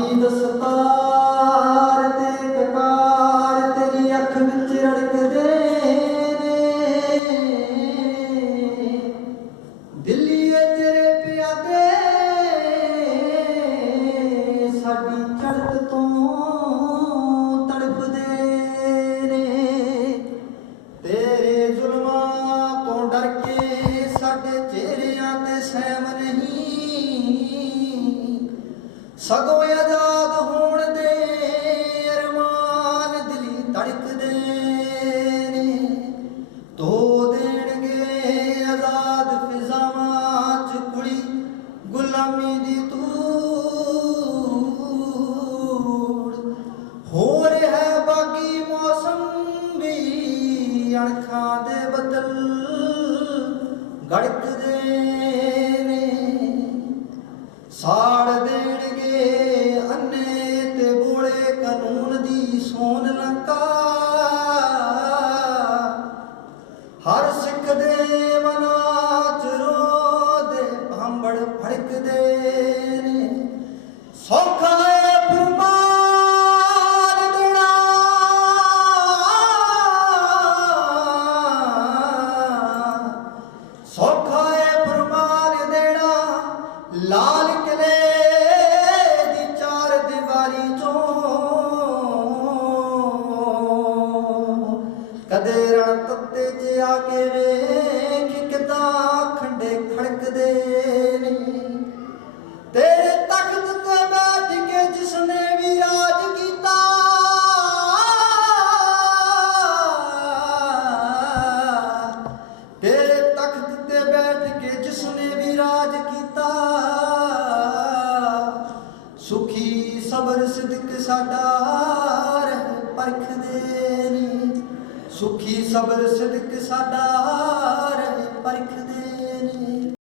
ਦੀ ਦਸਤਾਰ ਤੇ ਕਕਾਰ ਤੇਰੀ ਅੱਖ ਵਿੱਚ ਰੜਕਦੇ ਨੇ। ਦਿੱਲੀਏ ਤੇਰੇ ਪਿਆਦੇ, ਸਾਡੀ ਚੜ੍ਹਤ ਤੋਂ ਤੜਪਦੇ ਨੇ। ਤੇਰੇ ਜ਼ੁਲਮਾਂ ਤੋਂ ਡਰ ਕੇ ਸਾਡੇ ਚਿਹਰਿਆਂ ਤੇ ਸਹਿਮ ਨਹੀਂ। ਸਗੋਂ ਅਣਖਾਂ ਦੇ ਬਦਲ ਗੜਕਦੇ ਹਰ ਦੇ ਮਨਾਂ ਚ ਰੋਦੇ ਹੰਬੜ ਫੜਕਦੇ ਨੇ। ਸੌਖਾ ਏ ਦੇਣਾ। ਸੌਖਾ ਏ ਫਰਮਾਨ ਦੇਣਾ। ਲਾਲ ਕਿਲੇ ਦੀ ਚਾਰ ਦੀਵਾਰੀ ਚੋਂ। ਕਦੇ ਰਣ ਤੱਤੇ ਚ ਆ ਕੇ ਵੇਖ ਸੁਖੀ ਸਬਰ ਸਿਦਕ ਸਾਡਾ ਰਹਿ ਪਰਖਦੇ ਨੇ। ਸੁਖੀ ਸਬਰ ਸਿਦਕ ਸਾਡਾ ਰਹਿ ਪਰਖਦੇ